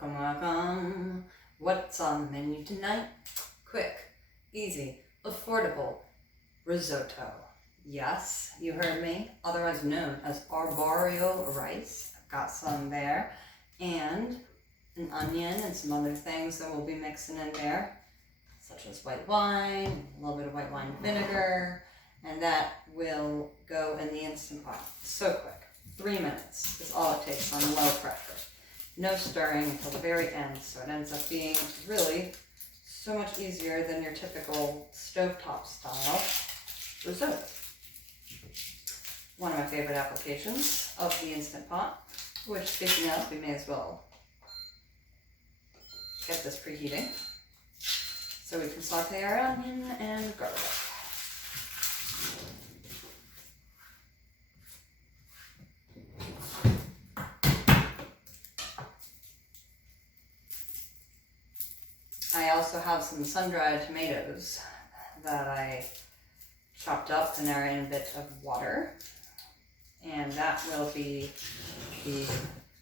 Welcome, welcome. What's on the menu tonight? Quick, easy, affordable risotto. Yes, you heard me, otherwise known as Arborio rice. I've got some there, and an onion and some other things that we'll be mixing in there, such as white wine, a little bit of white wine vinegar, and that will go in the Instant Pot. So quick, 3 minutes is all it takes on low pressure. No stirring until the very end, so it ends up being really so much easier than your typical stovetop style risotto. One of my favorite applications of the Instant Pot, which, speaking of, we may as well get this preheating so we can saute our onion and garlic. I also have some sun-dried tomatoes that I chopped up and are in a bit of water, and that will be the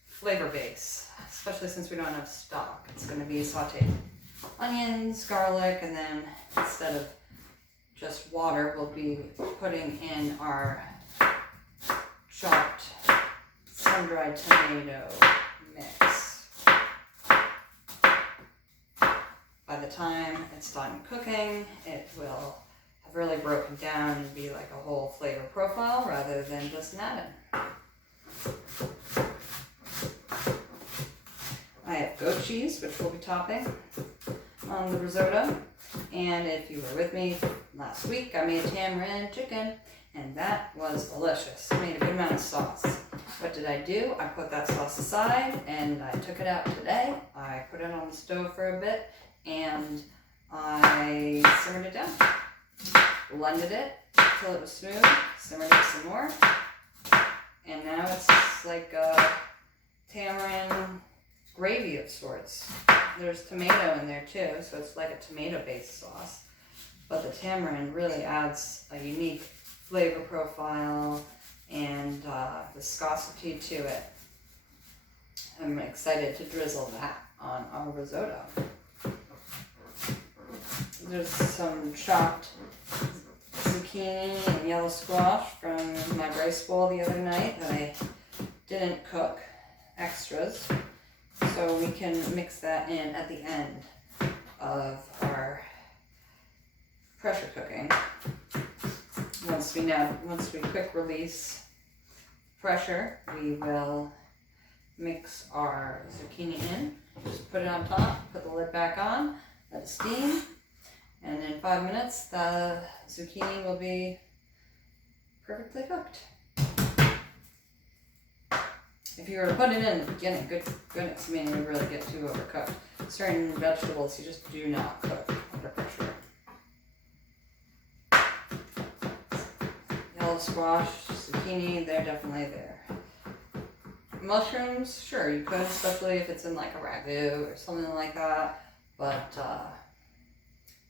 flavor base, especially since we don't have stock. It's going to be sauteed onions, garlic, and then instead of just water, we'll be putting in our chopped sun-dried tomato mix. By the time it's done cooking, it will have really broken down and be like a whole flavor profile rather than just an add-in. I have goat cheese, which we'll be topping on the risotto. And if you were with me last week, I made tamarind chicken, and that was delicious. I made a good amount of sauce. What did I do? I put that sauce aside, and I took it out today. I put it on the stove for a bit, and I simmered it down. Blended it until it was smooth, simmered it some more, and now it's like a tamarind gravy of sorts. There's tomato in there too, so it's like a tomato-based sauce, but the tamarind really adds a unique flavor profile and viscosity to it. I'm excited to drizzle that on our risotto. There's some chopped zucchini and yellow squash from my rice bowl the other night that I didn't cook, extras, so we can mix that in at the end of our pressure cooking. Once we quick release pressure, we will mix our zucchini in. Just put it on top, put the lid back on, let it steam, and in 5 minutes the zucchini will be perfectly cooked. If you were to put it in the beginning, goodness me, it would really get too overcooked. Certain vegetables you just do not cook under pressure. Yellow squash, zucchini, they're definitely there. Mushrooms, sure, you could, especially if it's in like a ragu or something like that, but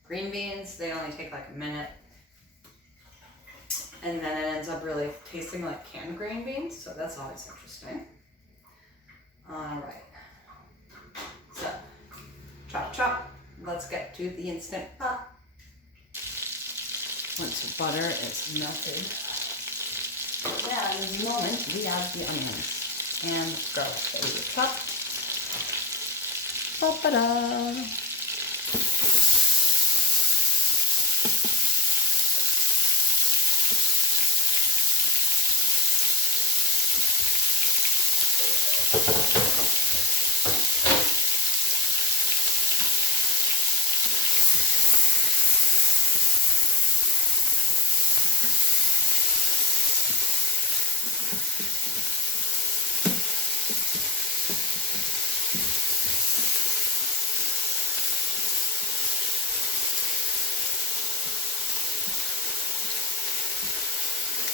green beans, they only take like a minute, and then it ends up really tasting like canned green beans, so that's always interesting. Alright, so chop chop, let's get to the Instant Pot. Once the butter is melted, yeah, in a moment we add the onions and garlic that we chopped. Ba-ba-da!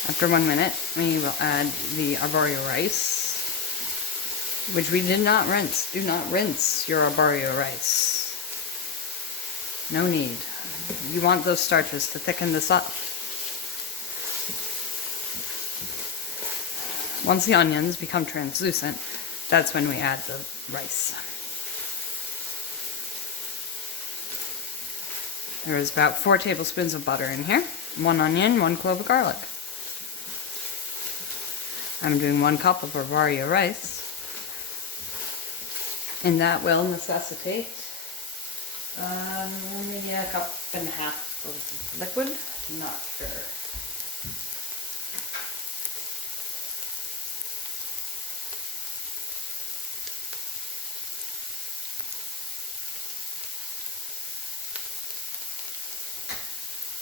After 1 minute, we will add the arborio rice, which we did not rinse. Do not rinse your arborio rice. No need. You want those starches to thicken this up. Once the onions become translucent, that's when we add the rice. There is about 4 tablespoons of butter in here, 1 onion, 1 clove of garlic. I'm doing 1 cup of Arborio rice, and that will necessitate maybe a cup and a half of liquid. I'm not sure.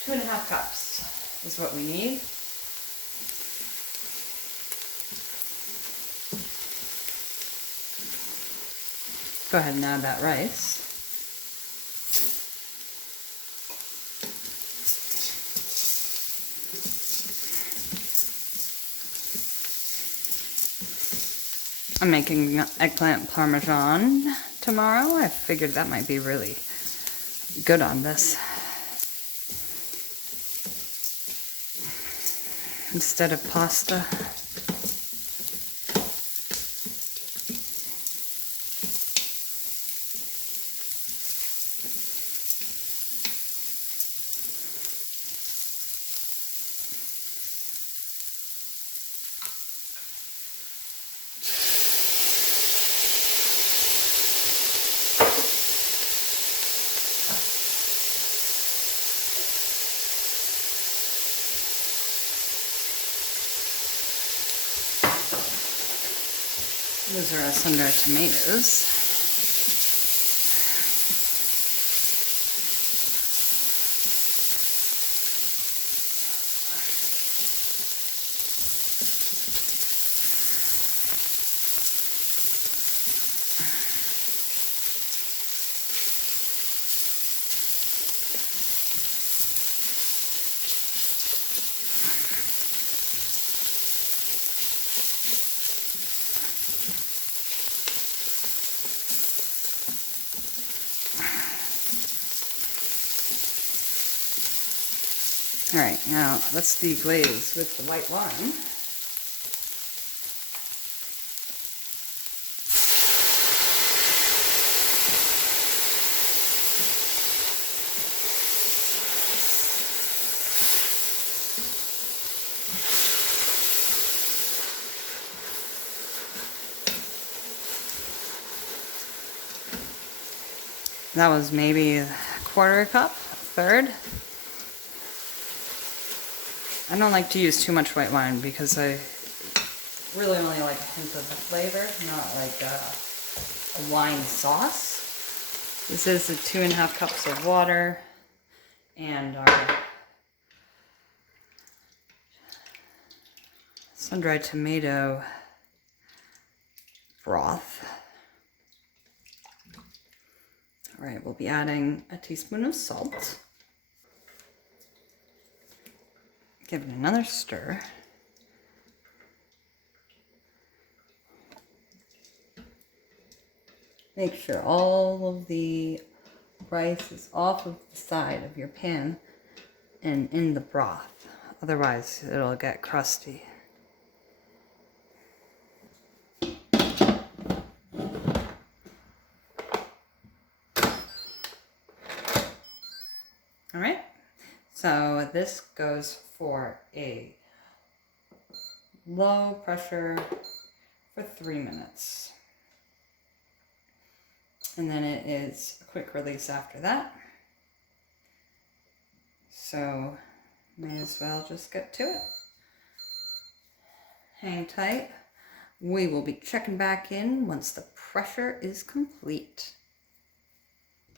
Two and a half cups is what we need. Go ahead and add that rice. I'm making eggplant parmesan tomorrow. I figured that might be really good on this. Instead of pasta. Those are our sun-dried tomatoes. All right, now let's deglaze with the white wine. That was maybe a quarter cup, a third. I don't like to use too much white wine because I really only like a hint of the flavor, not like a wine sauce. This is the 2.5 cups of water and our sun-dried tomato broth. All right, we'll be adding a teaspoon of salt. Give it another stir. Make sure all of the rice is off of the side of your pan and in the broth. Otherwise, it'll get crusty. All right, so this goes for a low pressure for 3 minutes. And then it is a quick release after that. So may as well just get to it. Hang tight. We will be checking back in once the pressure is complete.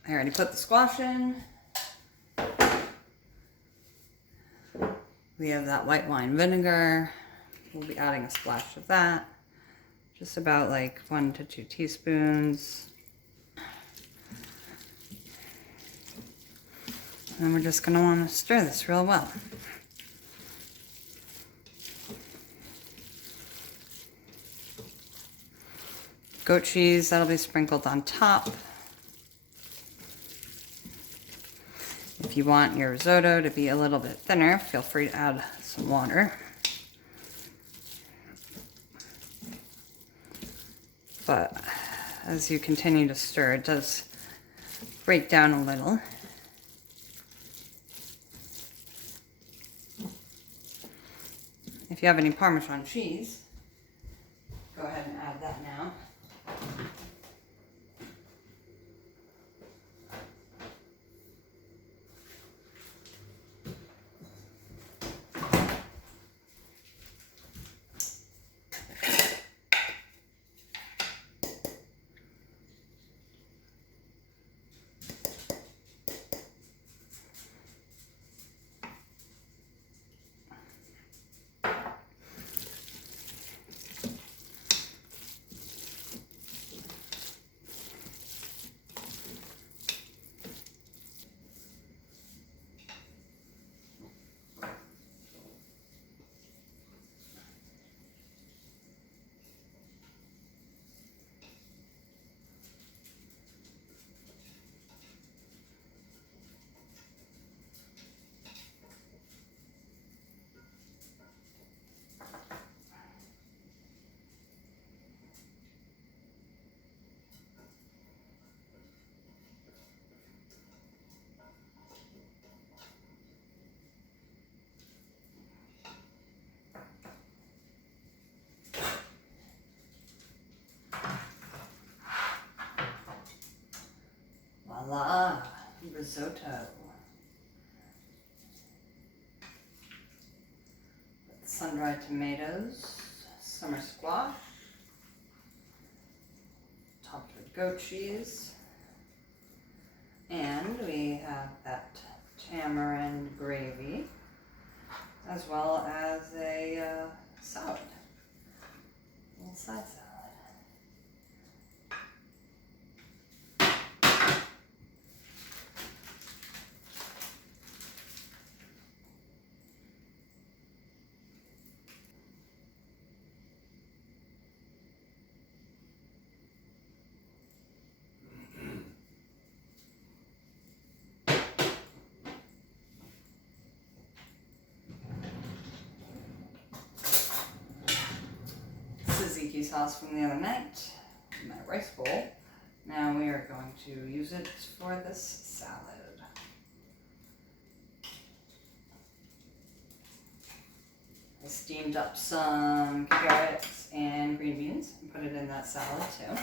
I already put the squash in. We have that white wine vinegar. We'll be adding a splash of that. Just about like 1 to 2 teaspoons. And we're just going to want to stir this real well. Goat cheese, that'll be sprinkled on top. If you want your risotto to be a little bit thinner, feel free to add some water. But as you continue to stir, it does break down a little. you have any Parmesan cheese, go ahead and add that now. Voila, risotto. Sun-dried tomatoes, summer squash, topped with goat cheese, and we have that tamarind gravy, as well as a salad, a little side salad. Tzatziki sauce from the other night in my rice bowl. Now we are going to use it for this salad. I steamed up some carrots and green beans and put it in that salad too.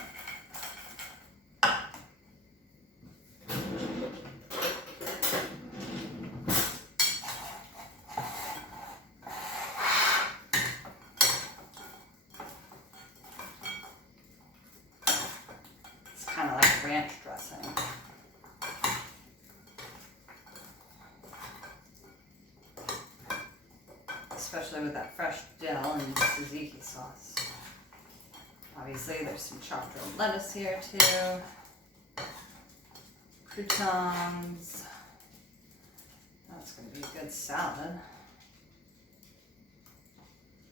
Kind of like ranch dressing. Especially with that fresh dill and tzatziki sauce. Obviously there's some chopped red lettuce here too. Croutons. That's going to be a good salad.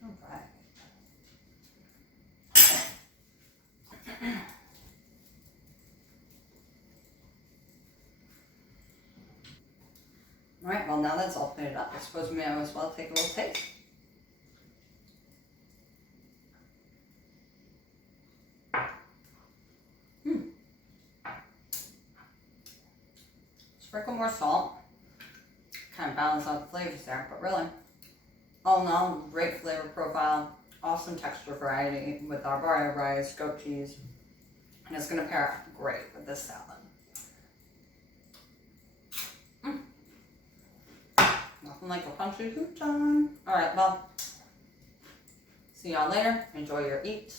All right. Alright, well now that's all plated up, I suppose we may as well take a little taste. Sprinkle more salt, kind of balance out the flavors there, but really, all in all, great flavor profile, awesome texture variety with Arborio rice, goat cheese, and it's going to pair great with this salad. Nothing like a punchy crouton. Alright, well, see y'all later. Enjoy your eat.